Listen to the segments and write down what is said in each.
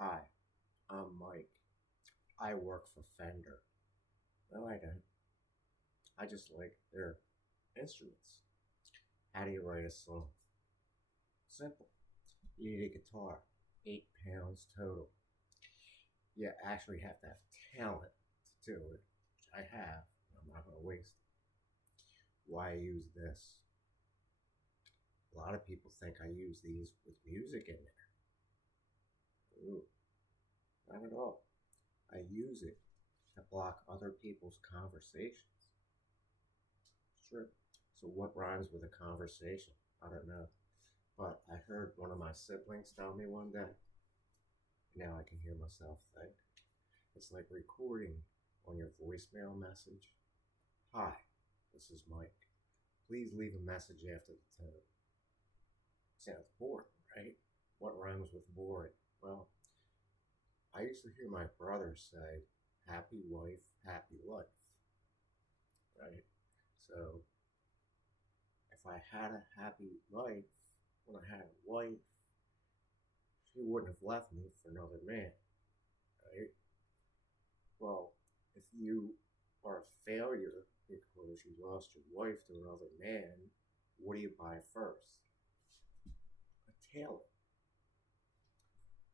Hi, I'm Mike. I work for Fender. No, I don't. I just like their instruments. How do you write a song? Simple. You need a guitar, 8 pounds total. You actually have to have talent to do it, which I have. I'm not going to waste it. Why use this? A lot of people think I use these with music in there. Ooh, not at all. I use it to block other people's conversations. Sure. So what rhymes with a conversation? I don't know. But I heard one of my siblings tell me one day. Now I can hear myself think. It's like recording on your voicemail message. Hi, this is Mike. Please leave a message after the tone. Sounds boring, right? What rhymes with boring? Well, I used to hear my brother say, happy wife, happy life, right? So if I had a happy life when I had a wife, she wouldn't have left me for another man, right? Well, if you are a failure because you lost your wife to another man, what do you buy first? A Taylor.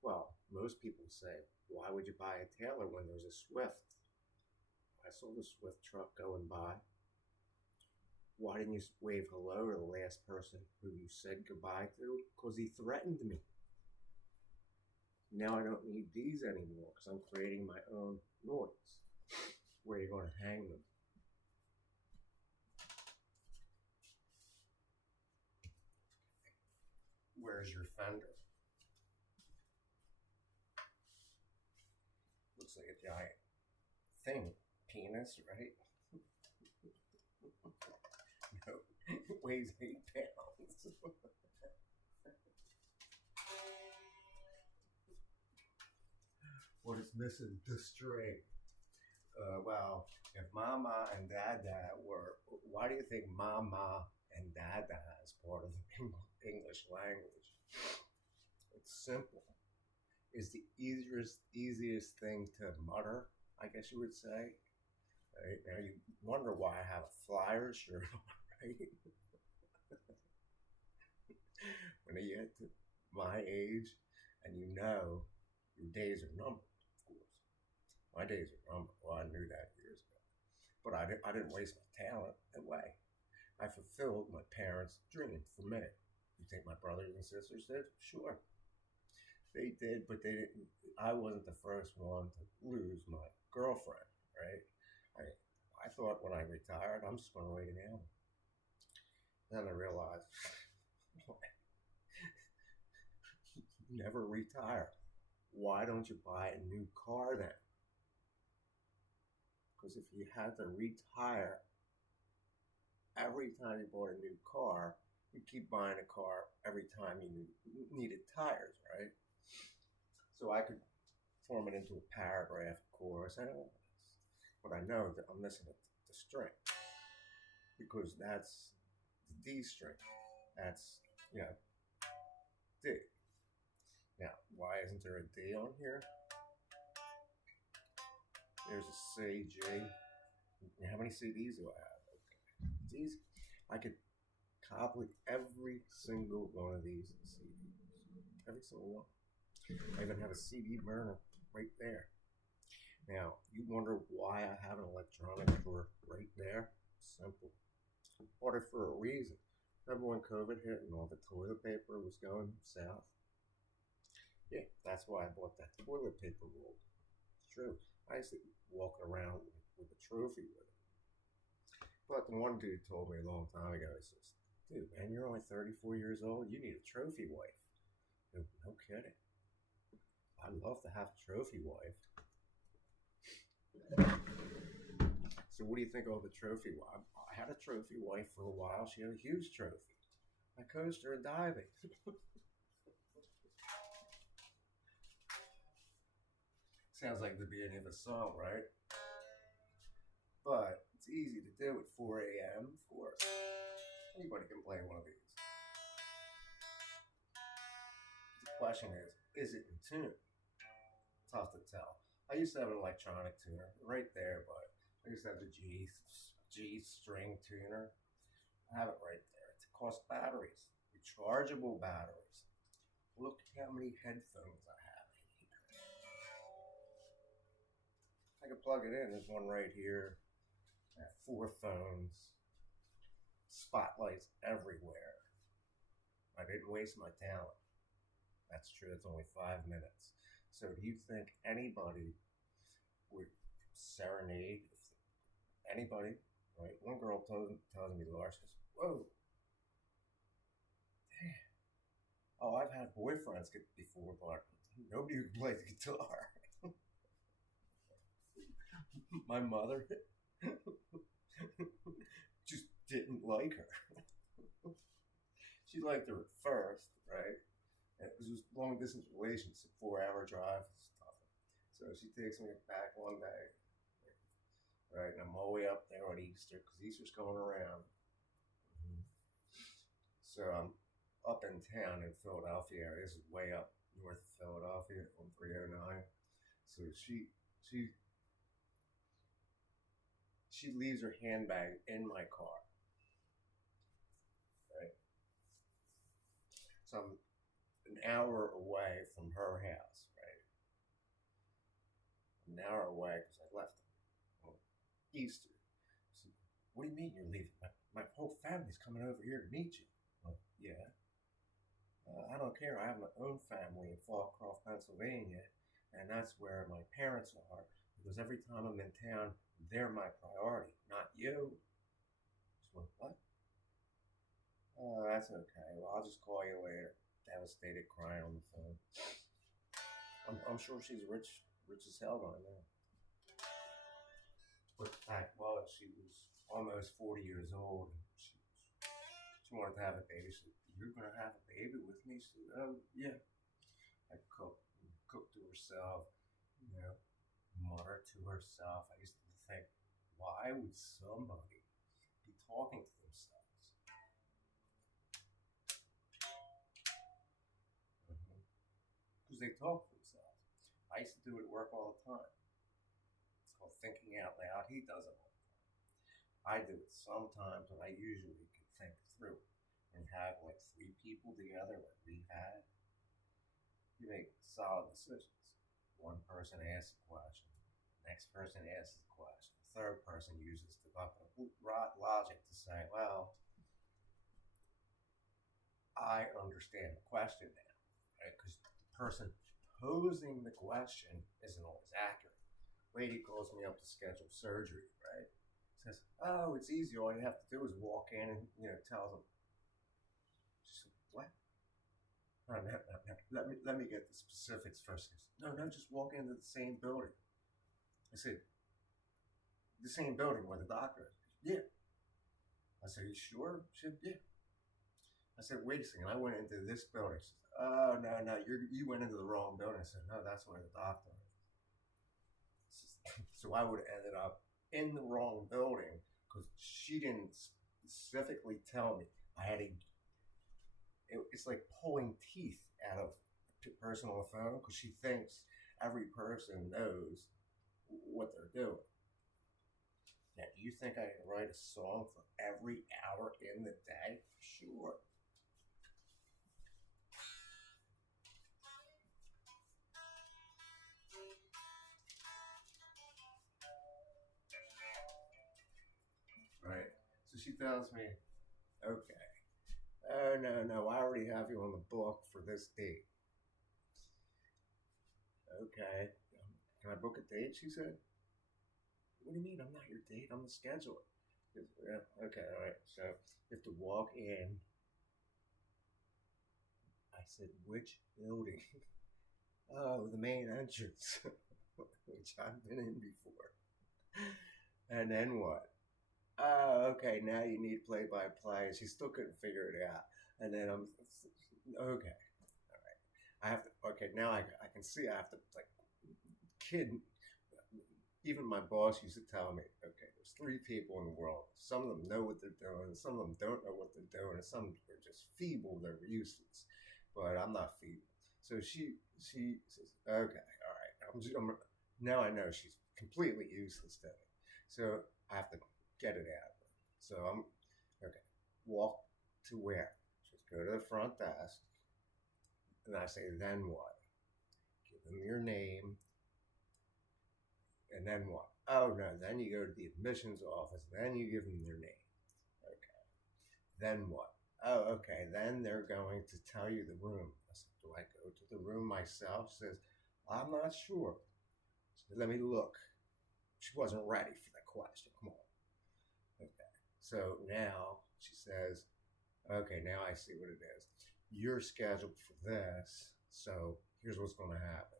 Well, most people say, why would you buy a Taylor when there's a Swift? I saw the Swift truck going by. Why didn't you wave hello to the last person who you said goodbye to? Because he threatened me. Now I don't need these anymore because I'm creating my own noise. Where are you going to hang them? Where's your Fender? Looks like a giant thing. Penis, right? No, it weighs 8 pounds. What is missing? The string. Well, if Mama and Dada were, why do you think Mama and Dada is part of the English language? It's simple. It's the easiest thing to mutter, I guess you would say. Right? Now you wonder why I have a Flyer shirt on, right? When you get to my age and you know your days are numbered, of course. My days are numbered. Well, I knew that years ago. But I didn't waste my talent away. I fulfilled my parents' dream for me. You think my brothers and sisters did? Sure. They did, but they didn't. I wasn't the first one to lose my girlfriend, right? I thought when I retired, I'm just going to write an album. Then I realized, you never retire. Why don't you buy a new car then? Because if you had to retire every time you bought a new car, you keep buying a car every time you needed tires, right? So I could form it into a paragraph, of course, and all this. But I know that I'm missing the string because that's the D string. That's, D. Now, why isn't there a D on here? There's a C, G. How many CDs do I have? Okay. It's easy. I could copy every single one of these CDs. Every single one. I even have a CD burner right there. Now, you wonder why I have an electronic drawer right there? Simple. I bought it for a reason. Remember when COVID hit and all the toilet paper was going south? Yeah, that's why I bought that toilet paper roll. It's true. I used to walk around with a trophy with it. But the one dude told me a long time ago, he says, dude, man, you're only 34 years old. You need a trophy wife. No kidding. I'd love to have a trophy wife. So what do you think of the trophy wife? I had a trophy wife for a while. She had a huge trophy. I coached her in diving. Sounds like the beginning of a song, right? But it's easy to do at 4 a.m., of course. Anybody can play one of these. The question is it in tune? tough to tell. I used to have an electronic tuner right there, but I used to have the G string tuner. I have it right there. It costs batteries, rechargeable batteries. Look how many headphones I have in here. I can plug it in. There's one right here. I have 4 phones, spotlights everywhere. I didn't waste my talent. That's true. It's only 5 minutes. So do you think anybody would serenade anybody? Right? One girl tells me, Laura, she goes, "Whoa, damn. Oh, I've had boyfriends get before, but nobody would play the guitar." My mother just didn't like her. She liked her at first, right? And it was a long distance relationship, 4 hour drive. It's tough. So she takes me back one day, right? And I'm all the way up there on Easter because Easter's going around. Mm-hmm. So I'm up in town in Philadelphia area. This is way up north of Philadelphia on 309. So she leaves her handbag in my car, right? So I'm an hour away from her house, right? An hour away because I left on Easter. So, what do you mean you're leaving? My whole family's coming over here to meet you. Well, yeah. I don't care. I have my own family in Fallcroft, Pennsylvania, and that's where my parents are. Because every time I'm in town, they're my priority, not you. Just went, what? Oh, that's okay. Well, I'll just call you later. Devastated, crying on the phone. I'm sure she's rich as hell by now. But the fact was, she was almost 40 years old. And she wanted to have a baby. She said, "You're going to have a baby with me?" She said, "Oh, yeah." I cooked to herself, you know, mutter to herself. I used to think, why would somebody be talking to themselves? Because they talk to themselves. I used to do it at work all the time. It's called thinking out loud. He does it all the time. I do it sometimes, but I usually can think through and have like 3 people together like we've had. You make solid decisions. One person asks a question, the next person asks a question, the third person uses deductive logic to say, well, I understand the question now, right? Because the person posing the question isn't always accurate. Lady calls me up to schedule surgery, right? Says, "Oh, it's easy. All you have to do is walk in and tell them." She said, "What? No, no, no, no. Let me get the specifics first." No, just walk into the same building. I said, "The same building where the doctor is?" "Yeah." I said, "You sure?" She said, "Yeah." I said, "Wait a second. I went into this building." She said, "Oh, no, you went into the wrong building." I said, "No, that's where the doctor is." So I would have ended up in the wrong building because she didn't specifically tell me. It's like pulling teeth out of a person on the phone because she thinks every person knows what they're doing. Now, do you think I can write a song for every hour in the day? Sure. Right. So she tells me, "Okay. Oh, no, I already have you on the book for this date." "Okay. Can I book a date?" she said. "What do you mean? I'm not your date. I'm the scheduler." "Yeah, okay, all right. So you have to walk in." I said, "Which building?" "Oh, the main entrance," which I've been in before. "And then what?" "Oh, okay, now you need play by play." She still couldn't figure it out. And then I'm, okay, all right. I have to, okay, now I can see I have to, like, kid. Even my boss used to tell me, okay, there's 3 people in the world. Some of them know what they're doing, some of them don't know what they're doing, and some are just feeble, they're useless. But I'm not feeble. So she says, "Okay, all right. now I know she's completely useless to me. So I have to get it out of her. So I'm okay. Walk to where? Just go to the front desk, and I say, then what? Give them your name, and then what? Oh no, then you go to the admissions office, then you give them their name. Okay. Then what? Oh, okay. Then they're going to tell you the room. I said, do I go to the room myself? She says, I'm not sure. So let me look. She wasn't ready for the question. Come on. Okay. So now she says, okay, now I see what it is. You're scheduled for this, so here's what's going to happen.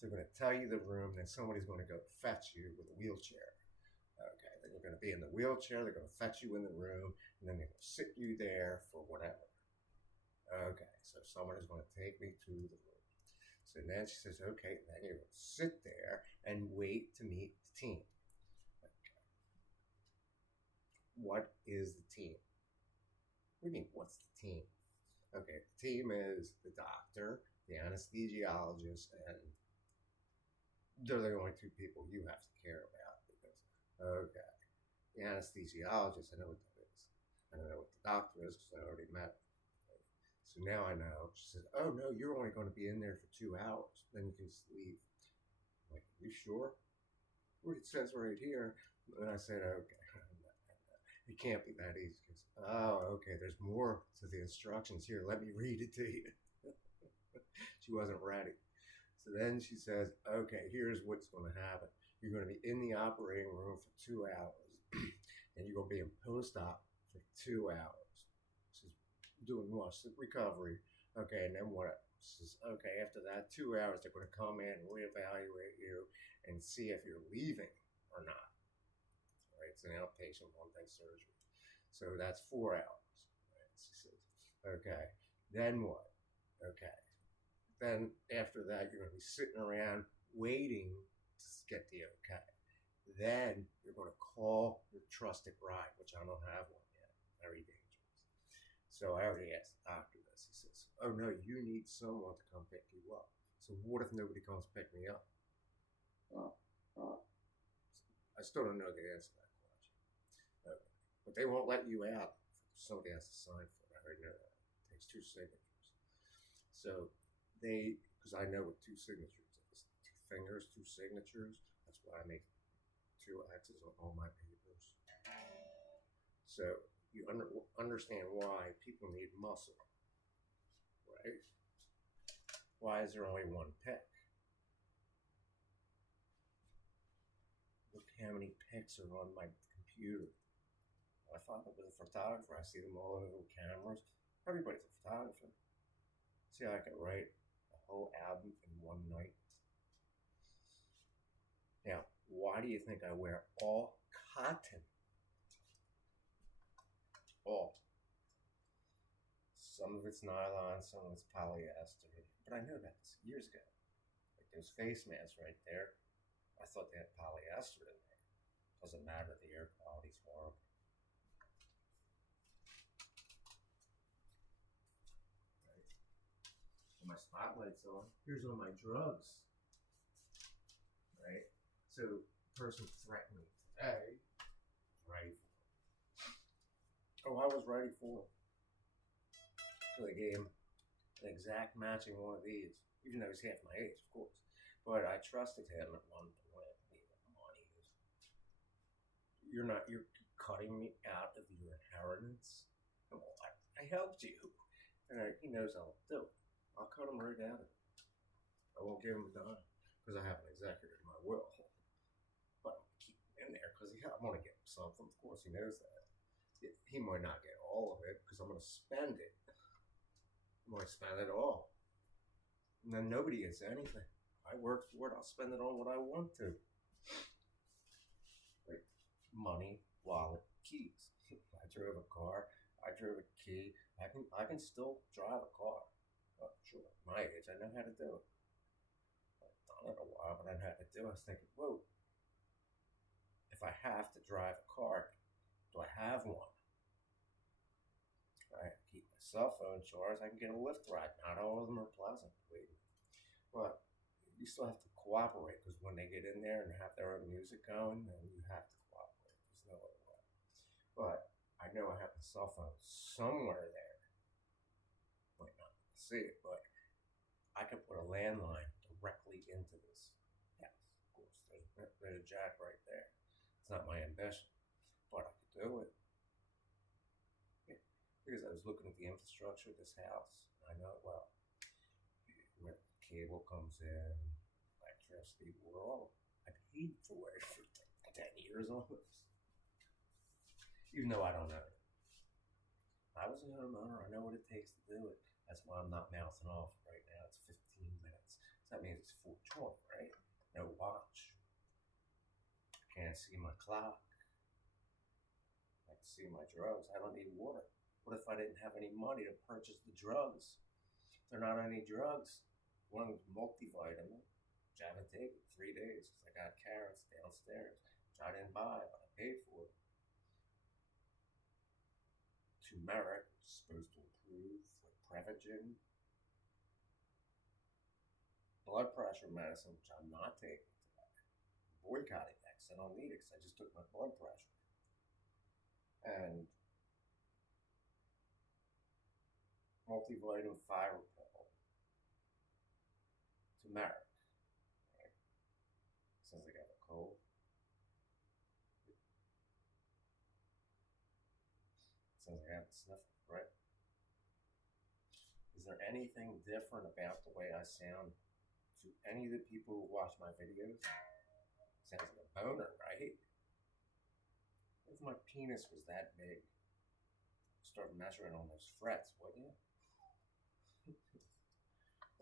They're going to tell you the room, then somebody's going to go fetch you with a wheelchair. Okay, then you're going to be in the wheelchair, they're going to fetch you in the room, and then they're going to sit you there for whatever. Okay, so someone is going to take me to the room. So then she says, okay, then you're going to sit there and wait to meet the team. Okay. What is the team? What do you mean, what's the team? Okay, the team is the doctor, the anesthesiologist, and they're the only two people you have to care about because, okay, the anesthesiologist, I know what that is. I know what the doctor is because I already met her. So now I know. She says, oh, no, you're only going to be in there for 2 hours. Then you can just leave. I'm like, you sure? Well, it says right here. And I said, okay. It can't be that easy. She goes, oh, okay, there's more to the instructions here. Let me read it to you. She wasn't ready. So then she says, okay, here's what's going to happen. You're going to be in the operating room for 2 hours, and you're going to be in post-op for 2 hours. She's doing what? Recovery. Okay, and then what? She says, okay, after that 2 hours, they're going to come in and reevaluate you and see if you're leaving or not. Right? It's an outpatient one-day surgery. So that's 4 hours. Right? She says, okay, then what? Okay. Then after that, you're going to be sitting around waiting to get the okay. Then you're going to call your trusted ride, which I don't have one yet. Very dangerous. So I already asked the doctor this. He says, oh no, you need someone to come pick you up. So what if nobody comes pick me up? I still don't know the answer to that question. Okay. But they won't let you out. Somebody has to sign for it. I already know that. It takes 2 signatures. So because I know what 2 signatures is. 2 fingers, 2 signatures. That's why I make 2 X's on all my papers. So you understand why people need muscle, right? Why is there only 1 pick? Look how many picks are on my computer. I thought I was a photographer. I see them all over the cameras. Everybody's a photographer. See how I can write a whole album in 1 night? Now, why do you think I wear all cotton? All. Some of it's nylon, some of it's polyester. But I know that years ago. Like those face masks right there. I thought they had polyester in there. Doesn't matter, the air quality's horrible. Right. And my spotlight's on. Here's all my drugs. Right? So the person threatened me today. Ready for it. Oh, I was ready for it. So they gave him an exact matching one of these, even though he's half my age, of course. But I trusted him at one point. Money is, you're cutting me out of your inheritance. Well, I helped you. And he knows I'll do it. I'll cut him right out of it. I won't give him a dime because I have an executor in my will. But I'm going to keep him in there because I want to get him something. Of course, he knows that. He might not get all of it because I'm going to spend it. I'm going to spend it all. And then nobody gets anything. I work for it. I'll spend it on what I want to. Like money, wallet, keys. I drove a car. I drove a key. I can still drive a car. Oh, sure, at my age, I know how to do it. I've done it a while, but I know how to do it. I was thinking, whoa, if I have to drive a car, do I have one? I keep my cell phone charged. I can get a Lyft ride. Not all of them are pleasant. But you still have to cooperate, because when they get in there and have their own music going, then you have to cooperate. There's no other way. But I know I have the cell phone somewhere there. Might not see it, but I could put a landline directly into this house. Of course, there's a jack right there. It's not my ambition, but I could do it. Yeah. Because I was looking at the infrastructure of this house, and I know it well. Where the cable comes in, electricity, I paid for it for 10 years almost. Even though I don't know it. If I was a homeowner, I know what it takes to do it. That's why I'm not mouthing off right now. It's 15 minutes. So that means it's 4:20, right? No watch. I can't see my clock. I can see my drugs. I don't need water. What if I didn't have any money to purchase the drugs? If they're not any drugs. One was multivitamin, which I haven't taken 3 days because I got carrots downstairs, which I didn't buy, but I paid for it. Turmeric, which is supposed to improve, like Prevagen. Blood pressure medicine, which I'm not taking today. I'm boycotting that because I don't need it because I just took my blood pressure. And multivitamin fiber pill. Turmeric. Right? Since I got a cold. Since I have the sniffle, right? Is there anything different about the way I sound to any of the people who watch my videos? Sounds like a boner, right? What if my penis was that big? Start measuring on those frets, wouldn't you?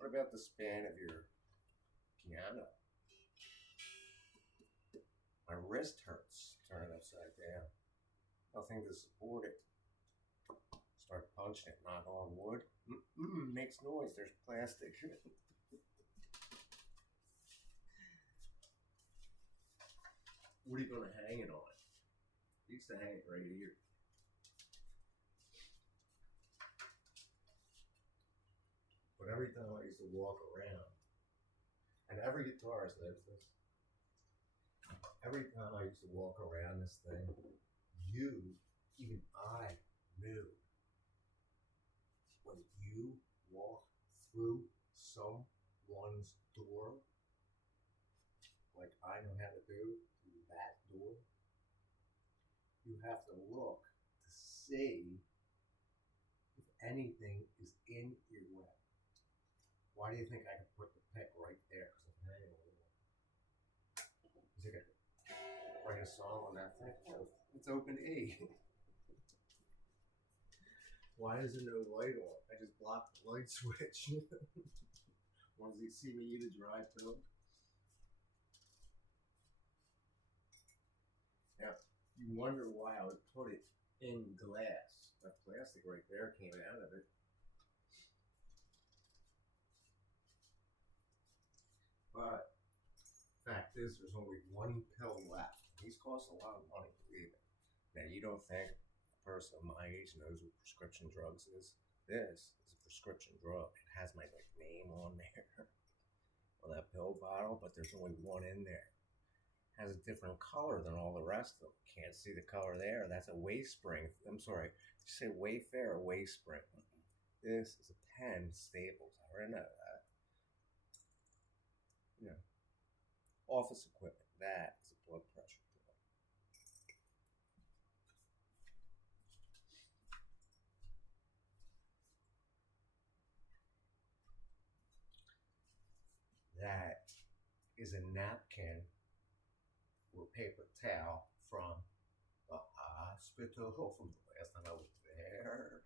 What about the span of your piano? My wrist hurts turning upside down. Nothing to support it. Start punching it, knock on wood. Makes noise. There's plastic. What are you going to hang it on? I used to hang it right here. But every time I used to walk around, and every guitarist knows this, every time I used to walk around this thing, even I knew when you walk through someone's door, like I know how to do through that door, you have to look to see if anything is in your way. Why do you think I could put the pick right there? Because I'm hanging on the wall. Is it going to write a song on that thing? Oh, it's open E. Why is there no light on? I just blocked the light switch. Wants to see me eat a dry pill? Yeah. You wonder why I would put it in glass. That plastic right there came out of it. But fact is, there's only one pill left. These cost a lot of money, believe it. Now, you don't think a person of my age knows what prescription drugs is? This is a prescription drug. It has my name on there on that pill bottle, but there's only one in there. It has a different color than all the rest of them. Can't see the color there. That's a Wayspring. I'm sorry. Did you say Wayfair or Wayspring? This is a pen, Staples. I already know that. You know, office equipment. That is a blood pressure pill. That is a napkin or paper towel from the hospital from the last time I was there.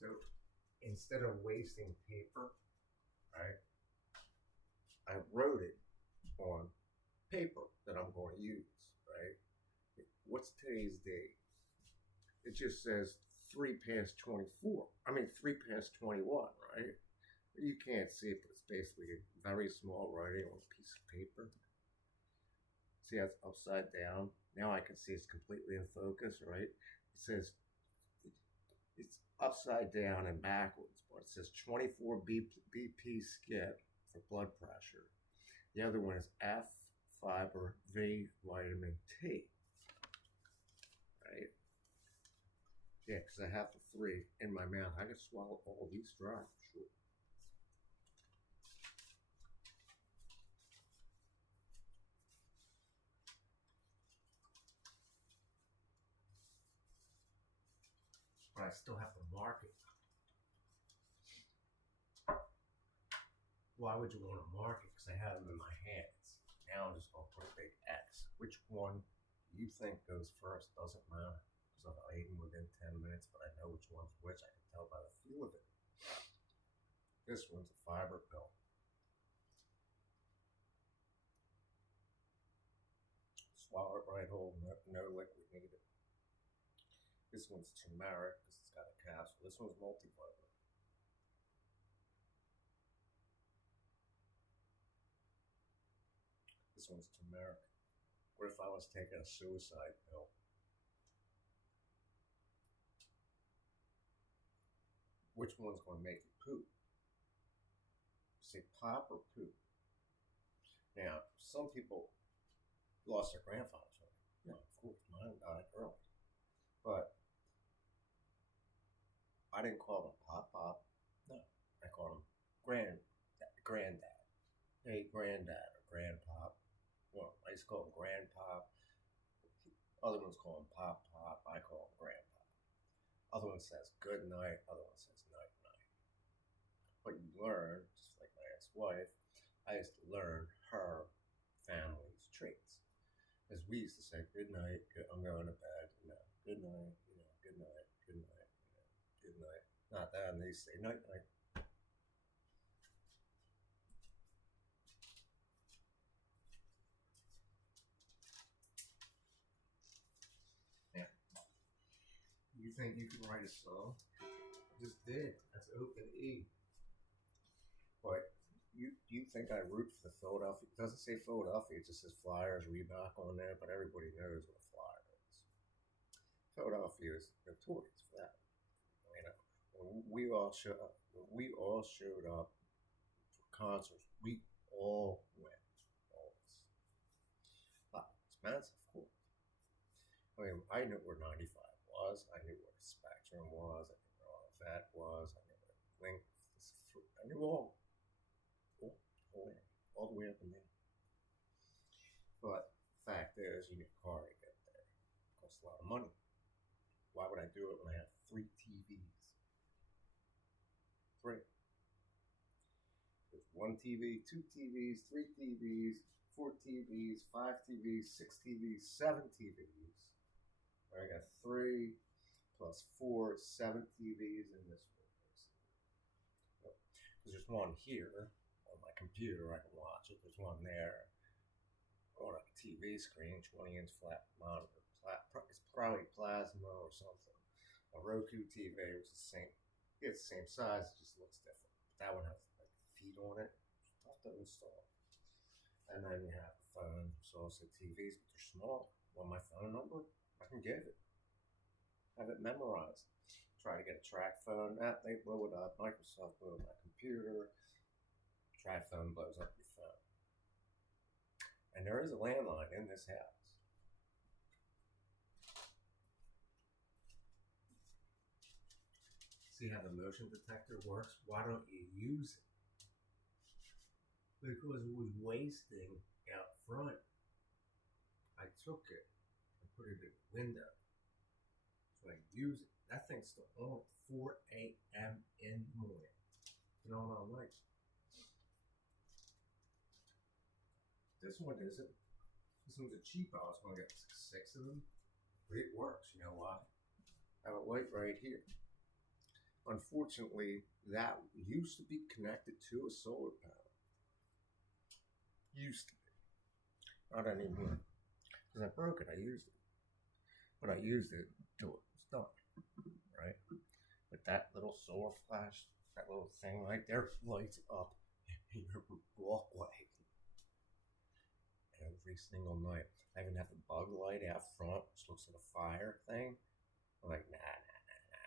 So instead of wasting paper, right, I wrote it on paper that I'm going to use, right? What's today's date? It just says 3 past 24. I mean 3 past 21, right? You can't see it, but it's basically very small writing on a piece of paper. See how it's upside down? Now I can see it's completely in focus, right? It says it's upside down and backwards, but it says 24 BP skip for blood pressure. The other one is F fiber V vitamin T, right? Yeah, because I have the three in my mouth. I can swallow all these dry, sure. But I still have to mark it. Why would you want to mark it? Because I have them in my hands. Now I'm just going to put a big X. Which one you think goes first doesn't matter. Because I'll eat them within 10 minutes, but I know which one's which. I can tell by the feel of it. This one's a fiber pill. Swallow it right whole, no liquid needed. This one's turmeric because it's got a capsule. This one's multivitamin. This one's turmeric. What if I was taking a suicide pill? Which one's going to make you poop? Say pop or poop? Now, some people lost their grandfathers. Right? Yeah, of course, mine died early. But I didn't call them pop. No, I called them granddad. Hey, granddad or grandpop. Well, I used to call him grandpop. Other ones call him pop. I call him grandpop. Other one says good night. Other one says night. But you learn, just like my ex-wife, I used to learn her family's traits. As we used to say, good night, I'm going to bed, good night, good night, good night, good night. Not that, and they say night. Yeah. You think you can write a song? I just did. That's open E. But you think I root for the Philadelphia? It doesn't say Philadelphia. It just says Flyers, Reebok on there. But everybody knows what a Flyer is. Philadelphia is notorious for that. You know, when we all showed up for concerts. We all went. All of us. Expensive, of course. I mean, I knew where 95 was. I knew where Spectrum was. I knew where all of that was. I knew where Link. I knew all the way up and down. But fact is, you need a car to get there. It costs a lot of money. Why would I do it when I have 3 TVs? 3. There's 1 TV, 2 TVs, 3 TVs, 4 TVs, 5 TVs, 6 TVs, 7 TVs. I got 3 plus 4, 7 TVs in this room. Because there's one here on my computer, I can watch it. There's one there on a TV screen, 20-inch flat monitor. It's probably plasma or something. A Roku TV was the same. It's the same size, it just looks different. But that one has like feet on it. It's tough to install. And then you have the phone. So also TVs, but they're small. Want my phone number? I can give it. Have it memorized. Try to get a track phone. They blow it up. Microsoft blew up my computer. Track phone blows up your phone. And there is a landline in this house. See how the motion detector works? Why don't you use it? Because it was wasting out front. I took it and put it in the window. So I use it. That thing's still on at 4 a.m. in the morning. You know what I'm like? This one isn't. This one's a cheap. I was going to get 6 of them. But it works. You know why? I have a light right here. Unfortunately, that used to be connected to a solar panel. Used to be. Not anymore. Because I broke it, I used it. But I used it till it was done. Right? But that little solar flash that little thing right there lights up in your walkway every single night. I even have a bug light out front, which looks like a fire thing. I'm like, nah,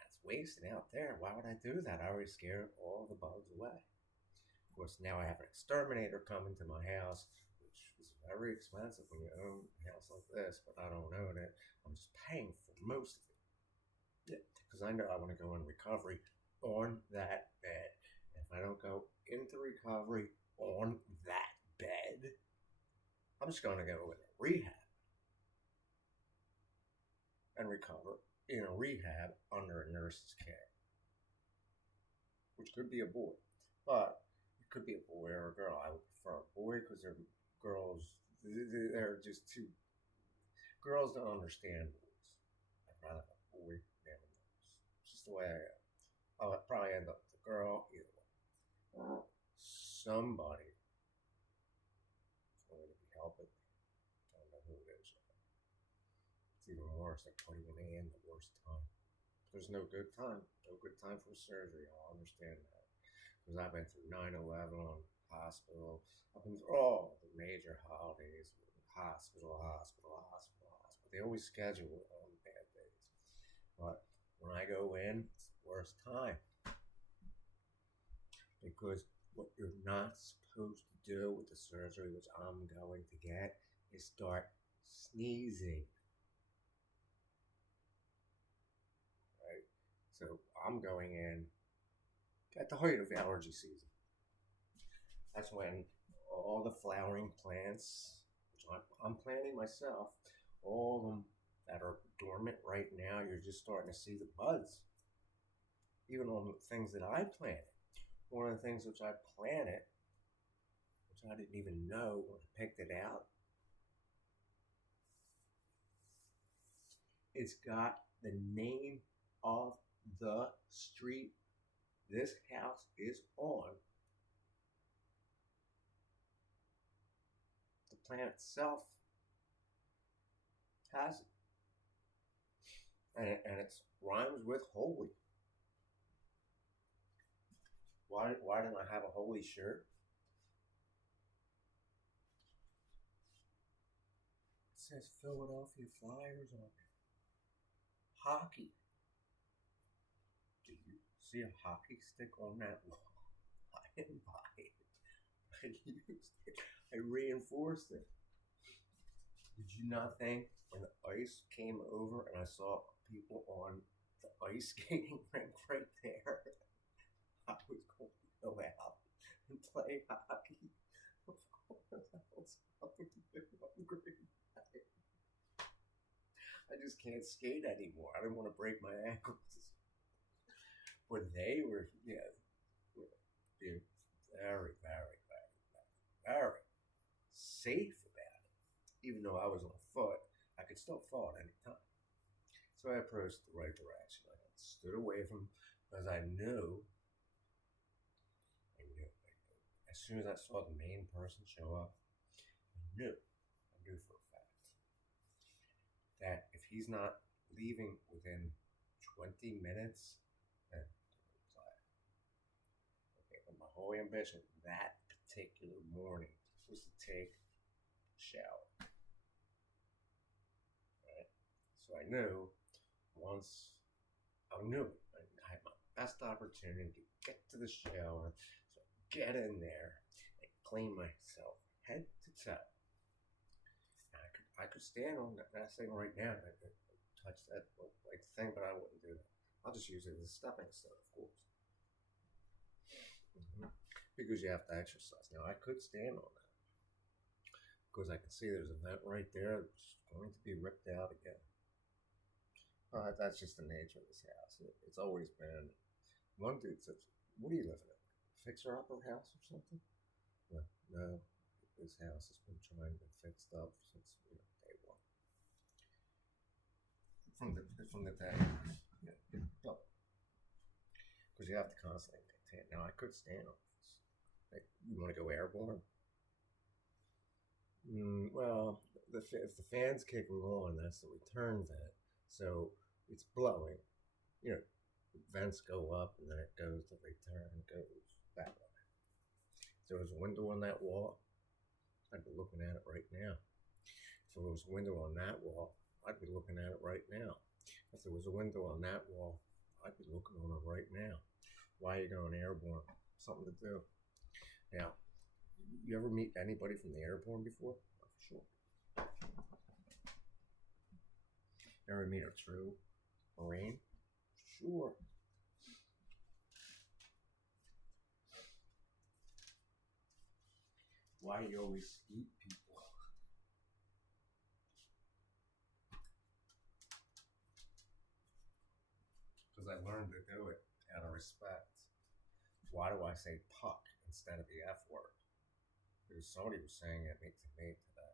it's wasted out there. Why would I do that? I already scared all the bugs away. Of course, now I have an exterminator coming to my house, which is very expensive when you own a house like this, but I don't own it. I'm just paying for most of it. Yeah, because I know I want to go in recovery on that bed. If I don't go into recovery on that bed, I'm just going to go into rehab and recover in a rehab under a nurse's care, which could be a boy, but it could be a boy or a girl. I would prefer a boy because they're girls. They're just too. Girls don't understand boys. I'd rather have a boy than a nurse. It's just the way I am. I'll probably end up with a girl either way. Somebody is going to be helping me. I don't know who it is. It's even worse. They're putting me in the worst time. There's no good time. No good time for surgery. I'll understand that. Because I've been through 9/11 on hospital. I've been through all the major holidays. Hospital. They always schedule it on bad days. But when I go in, it's the worst time. Because what you're not supposed to do with the surgery, which I'm going to get, is start sneezing. Right? So I'm going in at the height of allergy season. That's when all the flowering plants, which I'm planting myself, all of them that are dormant right now, you're just starting to see the buds. Even on the things that I planted. One of the things which I planted, which I didn't even know when I picked it out, it's got the name of the street this house is on. The plant itself has it. And it rhymes with holy. Why didn't I have a holy shirt? It says Philadelphia Flyers on it. Hockey. Do you see a hockey stick on that wall? I didn't buy it. I used it. I reinforced it. Did you not think when the ice came over and I saw people on the ice skating rink right there, I was going to go out and play hockey? Of course, I was hungry. I just can't skate anymore. I didn't want to break my ankles. But they were, dude, very safe about it. Even though I was on foot, I could still fall at any time. So I approached the right direction. I stood away from, because I knew. As soon as I saw the main person show up, I knew for a fact that if he's not leaving within 20 minutes, then okay, but my whole ambition that particular morning was to take a shower. Right? So I knew I had my best opportunity to get to the shower, so I get in there and clean myself head to toe. I could stand on that thing right now and touch that like thing, but I wouldn't do that. I'll just use it as a stepping stone, of course. Because you have to exercise. Now I could stand on that because I can see there's a vent right there that's going to be ripped out again. That's just the nature of this house. It's always been. One dude says, "What are you living in? Fixer-upper house or something?" No. This house has been trying to be fixed up since day one. From the day. Yeah. No. Because you have to constantly maintain. Now I could stand on this. Like, you want to go airborne? Well, if the fan's kicking on, that's the return vent. So it's blowing. vents go up and then it goes to return and goes that way. If there was a window on that wall, I'd be looking at it right now. If there was a window on that wall, I'd be looking at it right now. If there was a window on that wall, I'd be looking on it right now. Why are you going airborne? Something to do. Now, you ever meet anybody from the airborne before? Oh, for sure. Ever meet a true Marine? Sure. Why do you always eat people? Because I learned to do it out of respect. Why do I say puck instead of the F word? Because somebody was saying it to me today.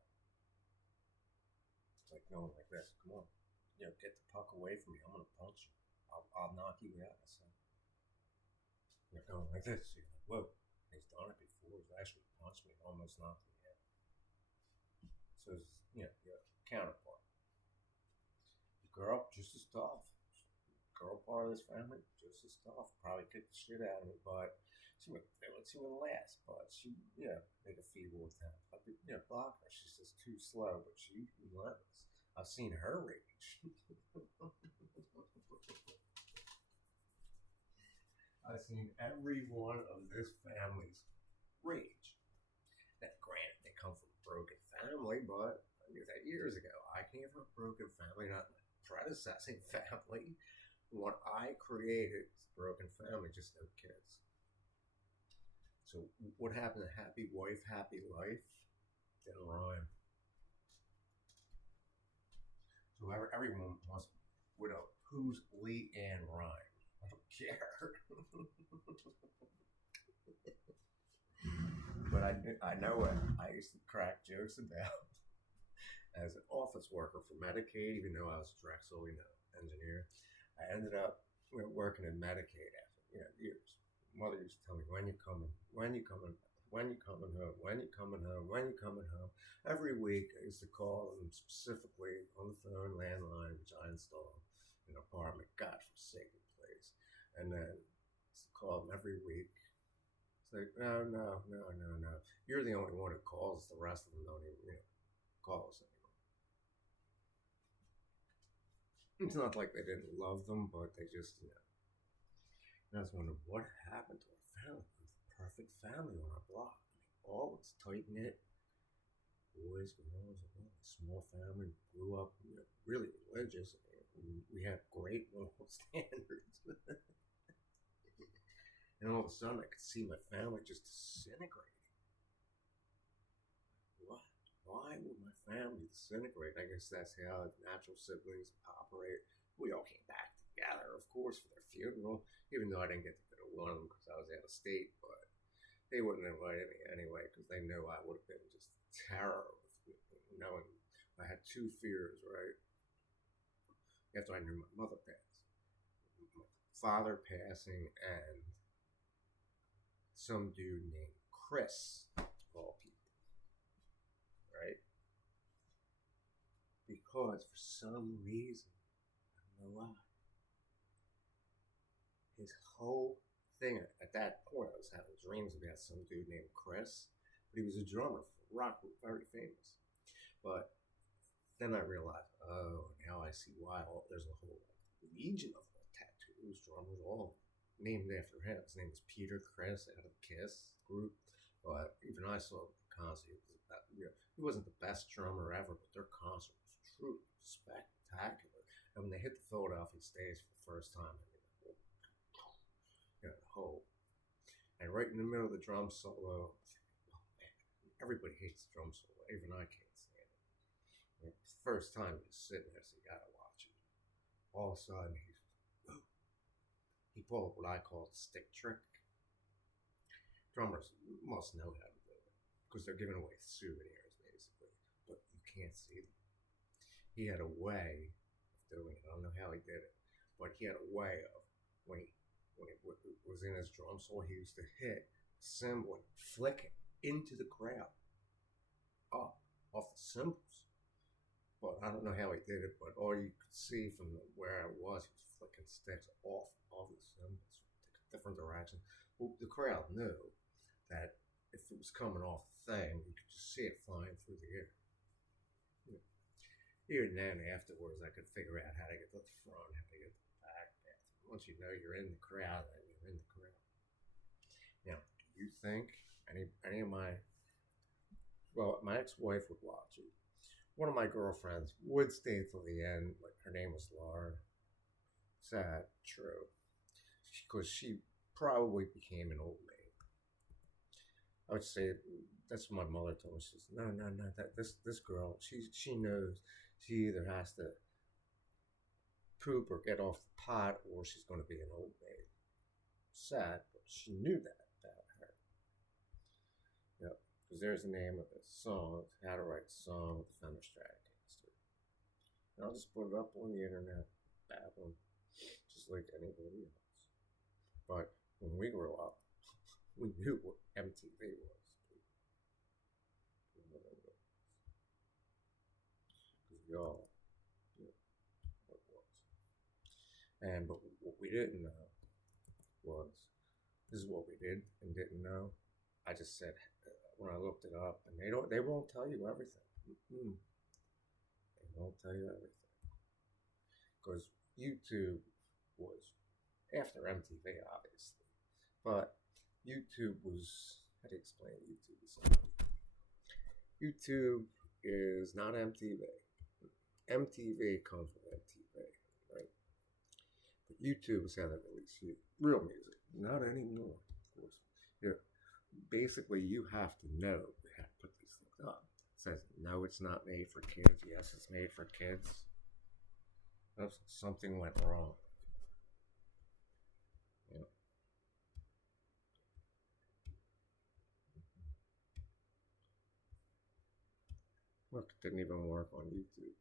It's like going like this. Come on. Get the puck away from me. I'm going to punch you. I'll knock you out. I said. You're going like this. You're like, whoa. He's done it before. He's actually punched me. Almost knocked me out. So, your counterpart. The girl, just as tough. Girl part of this family, just as tough. Probably kicked the shit out of me, but she would last. But she, make a feeble attempt. I could, block her. She's just too slow, but she relentless. I've seen her rage. I've seen every one of this family's rage. Now, granted, they come from a broken family, but I knew that years ago. I came from a broken family, not my predecessing family. What I created is a broken family, just no kids. So what happened to happy wife, happy life? Didn't rhyme. So everyone wants to know who's Lee Ann Rhyme. I don't care. But I know what I used to crack jokes about as an office worker for Medicaid, even though I was a Drexel, engineer. I ended up working in Medicaid after years. Mother used to tell me, when you coming home, when you coming home. Every week I used to call them specifically on the phone landline, which I installed in an apartment, godforsaken place. And then I used to call them every week. It's like, no. You're the only one who calls. The rest of them don't even call us anymore. It's not like they didn't love them, but they just, And I was wondering what happened to our family. It was the perfect family on our block. All was tight knit. Boys, girls, small family. Grew up, really religious. We had great moral standards. And all of a sudden, I could see my family just disintegrating. What? Why would my family disintegrate? I guess that's how natural siblings operate. We all came back together, of course, for their funeral, even though I didn't get to go to one of them because I was out of state, but they wouldn't invite me anyway because they knew I would have been just terror knowing I had two fears, right? After I knew my mother passed, my father passing, and some dude named Chris, of all people, right? Because for some reason, I don't know why, his whole thing at that point, I was having dreams about some dude named Chris, but he was a drummer for rock group, very famous. But then I realized, oh, now I see why. There's a whole legion of tattoos, drummers, all named after him. His name is Peter Chris out of Kiss group. But even I saw the concert. It was about, he wasn't the best drummer ever, but their concert was truly spectacular. And when they hit the Philadelphia stage for the first time, the whole, and right in the middle of the drum solo, oh man, everybody hates the drum solo. Even I can't stand it. The first time he was sitting there, so you gotta watch it. All of a sudden, he pulled what I call the stick trick. Drummers must know how to do it because they're giving away souvenirs, basically, but you can't see them. He had a way of doing it. I don't know how he did it, but he had a way of when he was in his drum solo, he used to hit a cymbal and flick it into the crowd, off the cymbals. But I don't know how he did it. But all you could see from where I was, he was flicking sticks off all the cymbals, different directions. Well, the crowd knew that if it was coming off the thing, you could just see it flying through the air. Even then, afterwards, I could figure out how to get to the front, how to get to the back. Once you know you're in the crowd, then you're in the crowd. Now, do you think any of my my ex-wife would watch it. One of my girlfriends would stay till the end. Like her name was Laura. Sad, true, because she probably became an old maid. I would say that's what my mother told me. She says, "No, no, no. That this girl, she knows she either has to poop or get off the pot, or she's going to be an old maid." Sad, but she knew that about her. Yep, because there's the name of the song, "How to Write a Song with the Fender Stratocaster." And I'll just put it up on the internet, babbling, just like anybody else. But when we grew up, we knew what MTV was. Because we all knew what it was. And but what we didn't know was this is what we did and didn't know. I just said when I looked it up, and they won't tell you everything. Mm-mm. They won't tell you everything because YouTube was after MTV, obviously, but YouTube was, how do you explain YouTube to somebody? YouTube is not MTV. MTV comes with MTV, right? But YouTube is how they release real music. Not anymore, of course. Basically, you have to know how to put these things up. It says, no, it's not made for kids. Yes, it's made for kids. Oops, something went wrong. Yeah. Look, it didn't even work on YouTube.